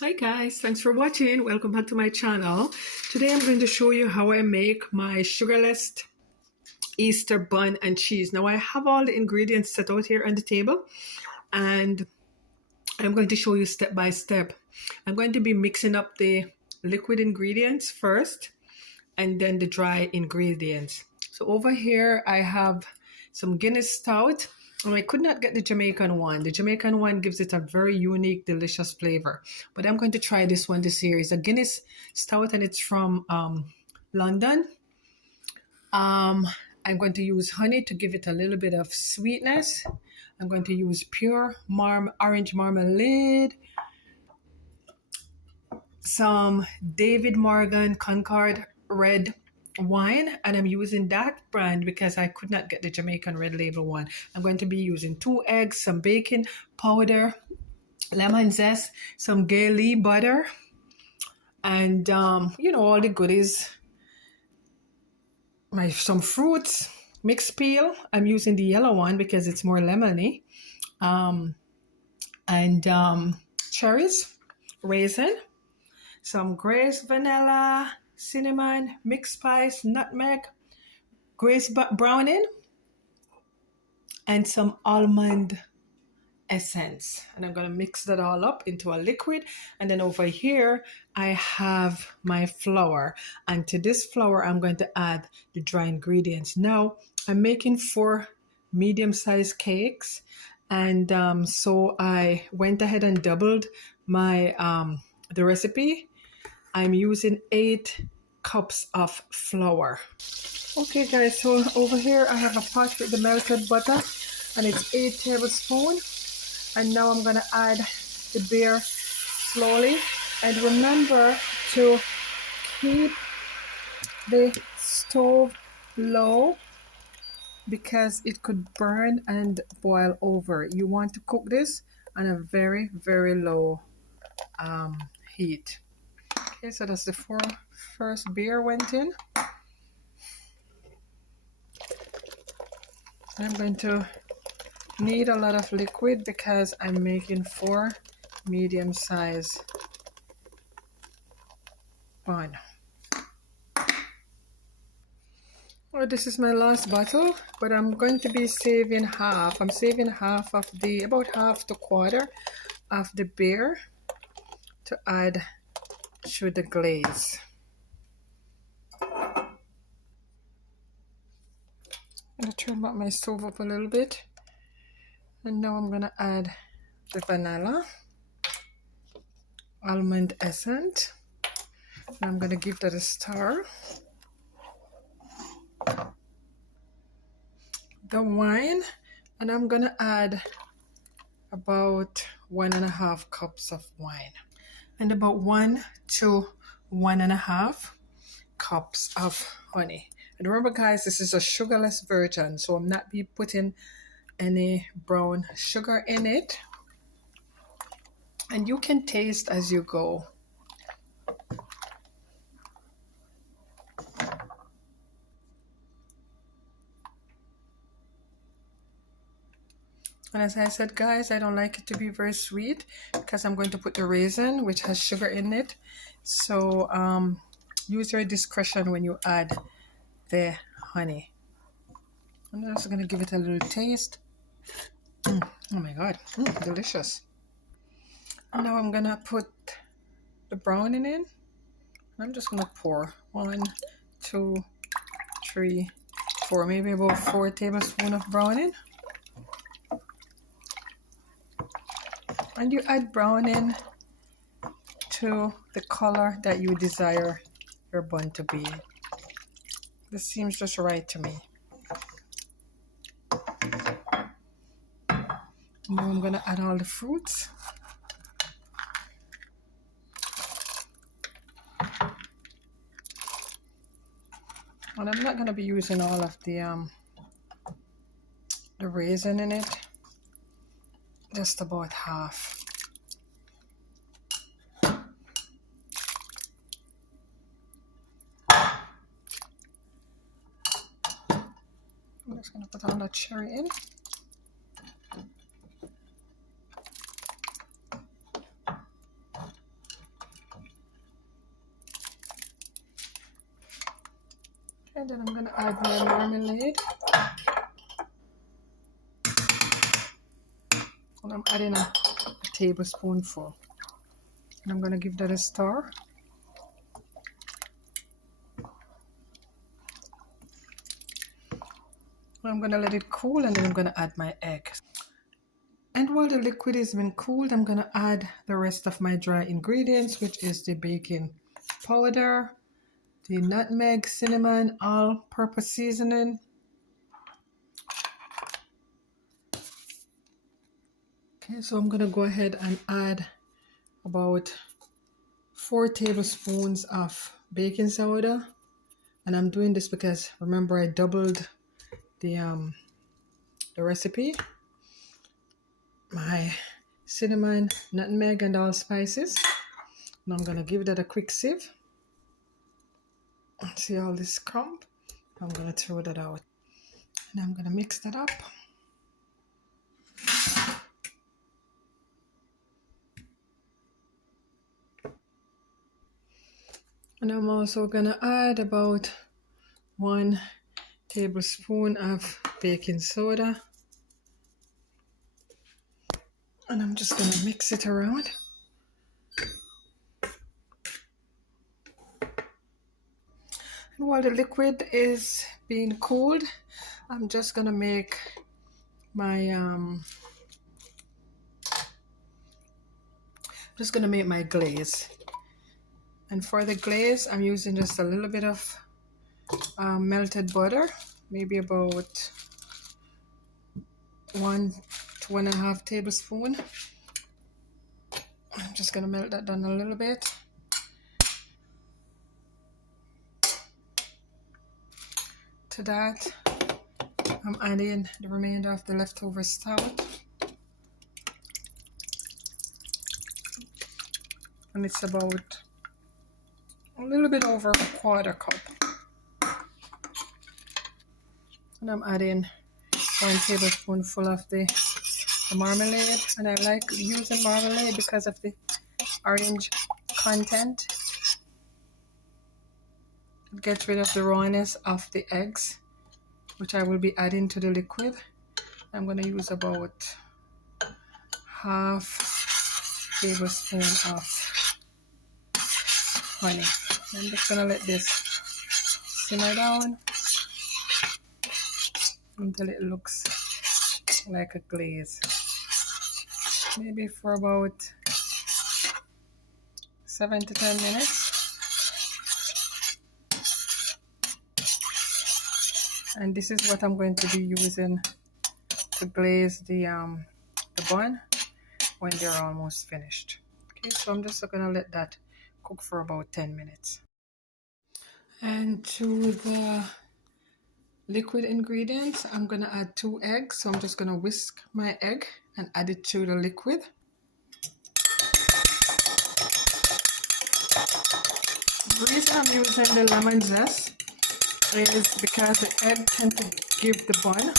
Hi guys, thanks for watching. Welcome back to my channel. Today I'm going to show you how I make my sugarless Easter bun and cheese. Now I have all the ingredients set out here on the table and I'm going to show you step by step. I'm going to be mixing up the liquid ingredients first and then the dry ingredients. So over here I have some Guinness Stout. And I could not get the Jamaican one. The Jamaican one gives it a very unique, delicious flavor. But I'm going to try this one this year. It's a Guinness Stout and it's from London. I'm going to use honey to give it a little bit of sweetness. I'm going to use pure orange marmalade, some David Morgan Concord red wine, and I'm using that brand because I could not get the Jamaican red label one. I'm going to be using 2 eggs, some baking powder, lemon zest, some Gay butter, and all the goodies. Some fruits, mixed peel. I'm using the yellow one because it's more lemony, and cherries, raisin, some Grace vanilla, cinnamon, mixed spice, nutmeg, Grace browning, and some almond essence. And I'm going to mix that all up into a liquid. And then over here, I have my flour. And to this flour, I'm going to add the dry ingredients. Now, I'm making 4 medium-sized cakes. And so I went ahead and doubled my the recipe. I'm using 8 cups of flour. Okay guys, so over here I have a pot with the melted butter and it's 8 tablespoons. And now I'm gonna add the beer slowly. And remember to keep the stove low because it could burn and boil over. You want to cook this on a very, very low heat. Okay, so that's the first beer went in. I'm going to need a lot of liquid because I'm making 4 medium-size bun. Oh, this is my last bottle, but I'm going to be saving half. I'm saving half of about half to quarter of the beer to add to the glaze. I'm going to turn my stove up a little bit. And now I'm going to add the vanilla, almond essence. And I'm going to give that a stir. The wine, and I'm going to add about 1.5 cups of wine. And about 1 to 1.5 cups of honey. And remember guys, this is a sugarless version, so I'm not be putting any brown sugar in it. And you can taste as you go. And as I said guys, I don't like it to be very sweet because I'm going to put the raisin which has sugar in it. So use your discretion when you add the honey. I'm also going to give it a little taste. Oh my god, delicious. And now I'm going to put the browning in. I'm just going to pour 1, 2, 3, 4, maybe about 4 tablespoons of browning. And you add browning to the color that you desire your bun to be. This seems just right to me. Now I'm going to add all the fruits. And I'm not going to be using all of the raisin in it. Just about half. I'm just going to put all the cherry in. Okay, then I'm gonna add my marmalade. And I'm adding a tablespoonful. And I'm gonna give that a stir. I'm gonna let it cool and then I'm gonna add my egg. And while the liquid is been cooled, I'm gonna add the rest of my dry ingredients, which is the baking powder, the nutmeg, cinnamon, all-purpose seasoning. Okay, so I'm gonna go ahead and add about 4 tablespoons of baking soda. And I'm doing this because remember I doubled the recipe. My cinnamon, nutmeg, and all spices. And I'm gonna give that a quick sieve. See all this crumb? I'm gonna throw that out. And I'm gonna mix that up. And I'm also gonna add about 1 tablespoon of baking soda. And I'm just gonna mix it around. And while the liquid is being cooled, I'm just gonna make my glaze. And for the glaze, I'm using just a little bit of melted butter, maybe about 1 to 1.5 tablespoons. I'm just gonna melt that down a little bit. To that, I'm adding the remainder of the leftover stout. And it's about a little bit over 1/4 cup. And I'm adding 1 tablespoonful of the marmalade. And I like using marmalade because of the orange content. It gets rid of the rawness of the eggs, which I will be adding to the liquid. I'm going to use about 1/2 tablespoon of honey. I'm just going to let this simmer down until it looks like a glaze. Maybe for about 7 to 10 minutes. And this is what I'm going to be using to glaze the bun when they're almost finished. Okay, so I'm just going to let that cook for about 10 minutes. And to the liquid ingredients, I'm going to add 2 eggs. So I'm just going to whisk my egg and add it to the liquid. The reason I'm using the lemon zest is because the egg tends to give the bun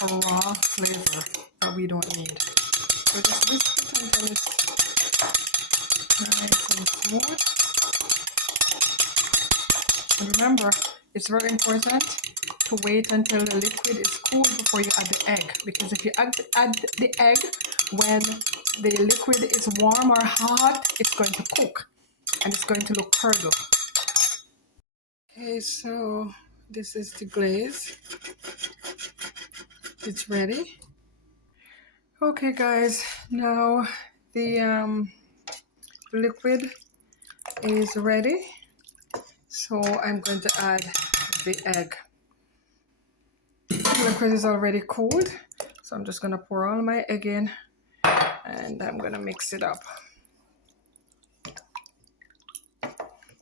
a raw flavor that we don't need. So just whisk it until it's nice and smooth. And remember, it's very important to wait until the liquid is cool before you add the egg, because if you add the egg when the liquid is warm or hot, it's going to cook and it's going to look curdled. Okay, so this is the glaze. It's ready. Okay guys, now the liquid is ready. So I'm going to add the egg. The liquid is already cooled. So I'm just gonna pour all my egg in and I'm gonna mix it up.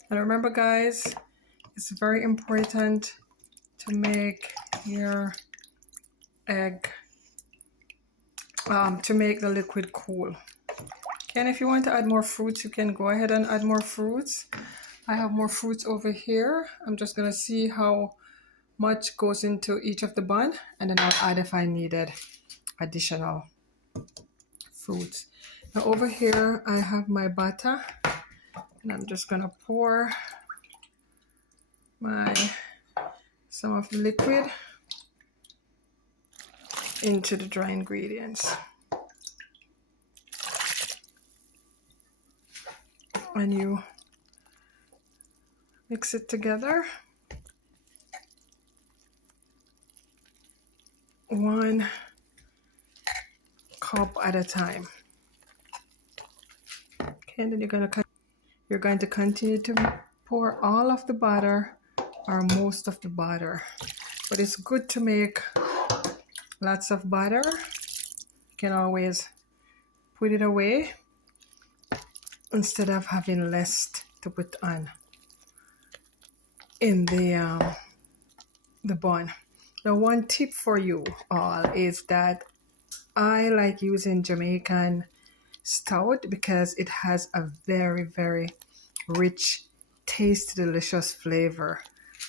And remember guys, it's very important to make your egg, to make the liquid cool. Okay, and if you want to add more fruits, you can go ahead and add more fruits. I have more fruits over here. I'm just gonna see how much goes into each of the bun, and then I'll add if I needed additional fruits. Now over here, I have my butter, and I'm just gonna pour my some of the liquid into the dry ingredients. And you mix it together. 1 cup at a time. Okay, and then you're going to continue to pour all of the butter or most of the butter. But it's good to make lots of butter. You can always put it away instead of having less to put on in the bun. Now, one tip for you all is that I like using Jamaican Stout because it has a very, very rich, tasty, delicious flavor.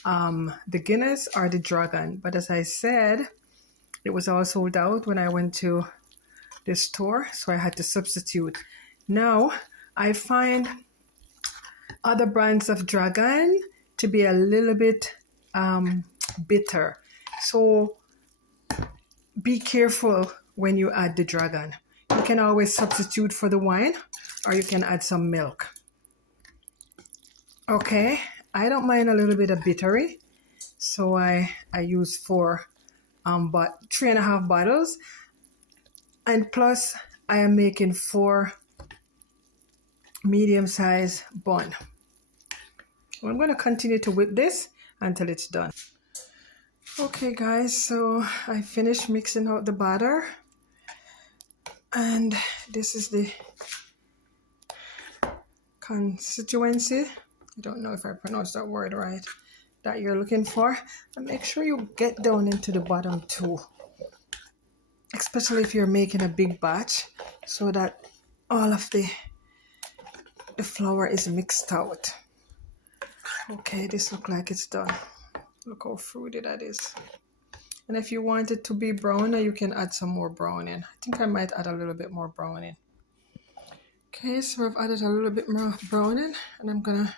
The Guinness or the Dragon, but as I said, it was all sold out when I went to the store, so I had to substitute. Now, I find other brands of Dragon to be a little bit bitter. So be careful when you add the Dragon. You can always substitute for the wine or you can add some milk. Okay, I don't mind a little bit of bittery. So I use 3.5 bottles. And plus I am making 4 medium-sized bun. I'm going to continue to whip this until it's done. Okay guys, so I finished mixing out the batter, and this is the constituency, I don't know if I pronounced that word right, that you're looking for. And make sure you get down into the bottom too, especially if you're making a big batch, so that all of the flour is mixed out. Okay, this looks like it's done. Look how fruity that is. And if you want it to be browner, you can add some more browning. I think I might add a little bit more browning. Okay, so I've added a little bit more browning, and I'm gonna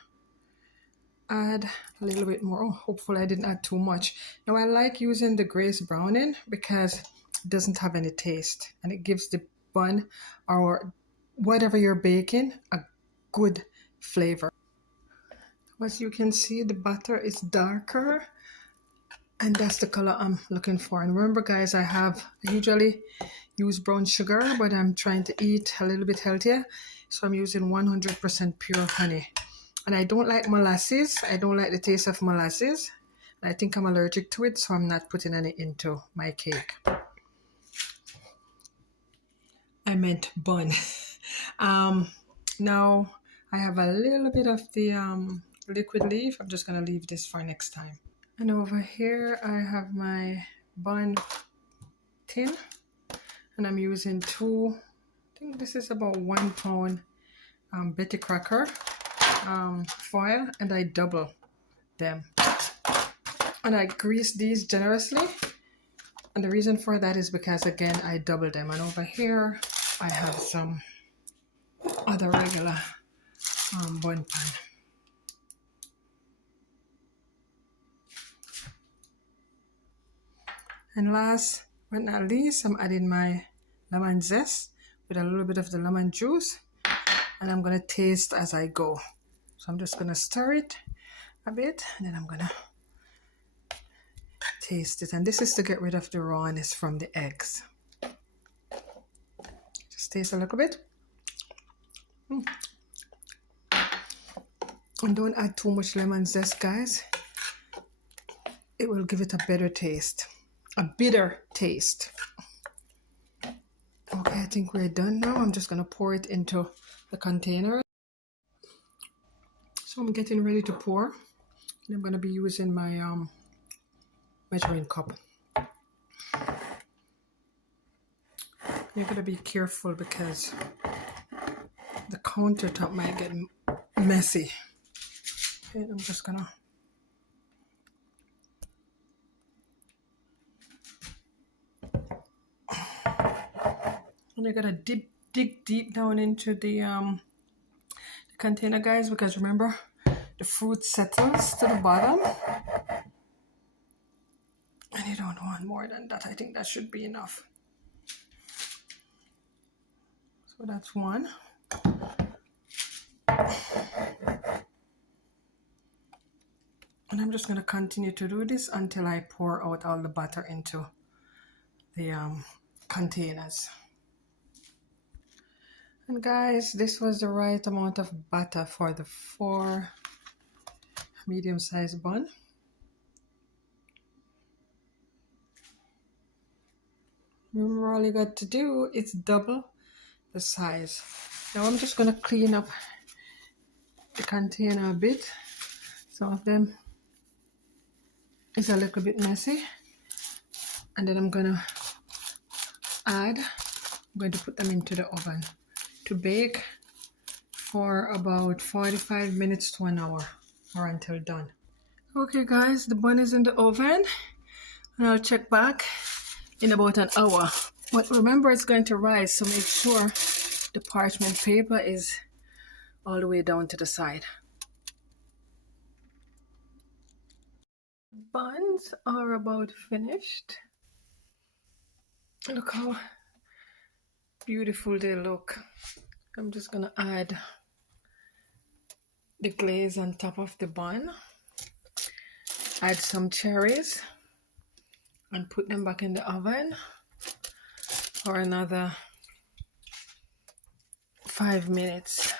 add a little bit more. Oh, hopefully I didn't add too much. Now I like using the Grace browning because it doesn't have any taste, and it gives the bun or whatever you're baking a good flavor. As you can see, the butter is darker, and that's the color I'm looking for. And remember guys, I usually use brown sugar, but I'm trying to eat a little bit healthier, so I'm using 100% pure honey. And I don't like molasses. I don't like the taste of molasses. I think I'm allergic to it, so I'm not putting any into my cake. I meant bun. Now I have a little bit of the liquid leaf. I'm just gonna leave this for next time. And over here I have my bun tin, and I'm using 2, I think this is about 1 pound Betty Crocker foil, and I double them. And I grease these generously, and the reason for that is because again I double them. And over here I have some other regular bun pan. And last but not least, I'm adding my lemon zest with a little bit of the lemon juice, and I'm gonna taste as I go. So I'm just gonna stir it a bit, and then I'm gonna taste it. And this is to get rid of the rawness from the eggs. Just taste a little bit. And don't add too much lemon zest, guys. It will give it a better taste. A bitter taste. Okay, I think we're done now. I'm just gonna pour it into the container. So I'm getting ready to pour, and I'm gonna be using my measuring cup. You're gonna be careful because the countertop might get messy. Okay, I'm just gonna and you're gonna dig deep down into the container, guys, because remember the fruit settles to the bottom. And you don't want more than that. I think that should be enough. So that's one. And I'm just going to continue to do this until I pour out all the butter into the containers. And guys, this was the right amount of butter for the 4 medium-sized bun. Remember, all you got to do is double the size. Now I'm just going to clean up the container a bit. Some of them is a little bit messy. And then I'm going to put them into the oven to bake for about 45 minutes to an hour or until done. Okay guys, the bun is in the oven and I'll check back in about an hour. But remember, it's going to rise, so make sure the parchment paper is all the way down to the side. Buns are about finished. Look how beautiful they look. I'm just gonna add the glaze on top of the bun, add some cherries, and put them back in the oven for another 5 minutes.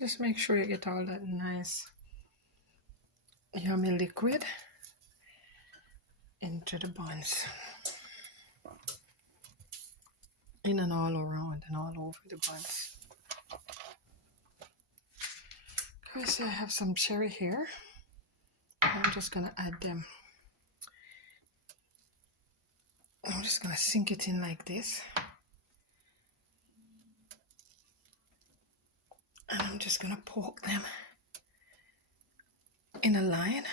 Just make sure you get all that nice yummy liquid into the buns, in and all around and all over the buns. Okay, so I have some cherry here. I'm just gonna add them. I'm just gonna sink it in like this. And I'm just gonna poke them in a line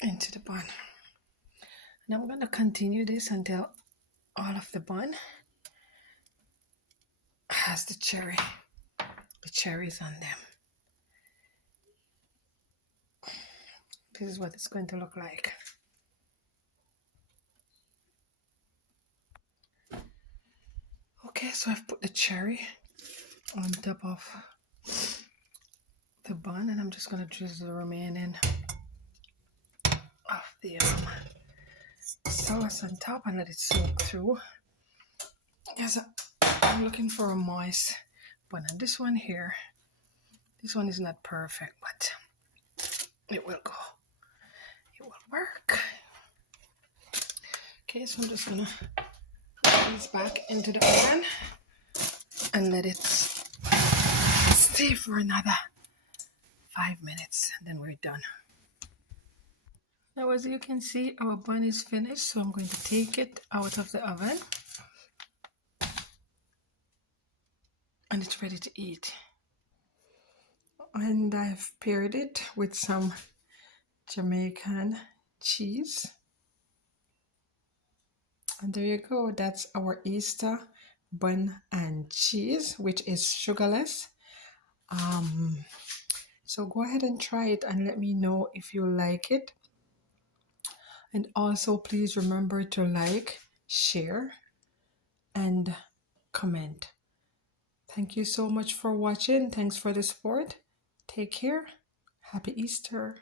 into the bun. And I'm gonna continue this until all of the bun has the cherries on them. This is what it's going to look like. Okay, so I've put the cherry on top of the bun, and I'm just going to drizzle the remaining of the sauce on top and let it soak through. Yes, I'm looking for a moist bun, and this one here, this one is not perfect, but it will go. It will work. Okay, so I'm just going to put these back into the oven and let it stay for another 5 minutes, and then we're done. Now, as you can see, our bun is finished, so I'm going to take it out of the oven and it's ready to eat. And I've paired it with some Jamaican cheese. And there you go, that's our Easter bun and cheese, which is sugarless. So go ahead and try it and let me know if you like it. And also please remember to like, share, and comment. Thank you so much for watching. Thanks for the support. Take care. Happy Easter.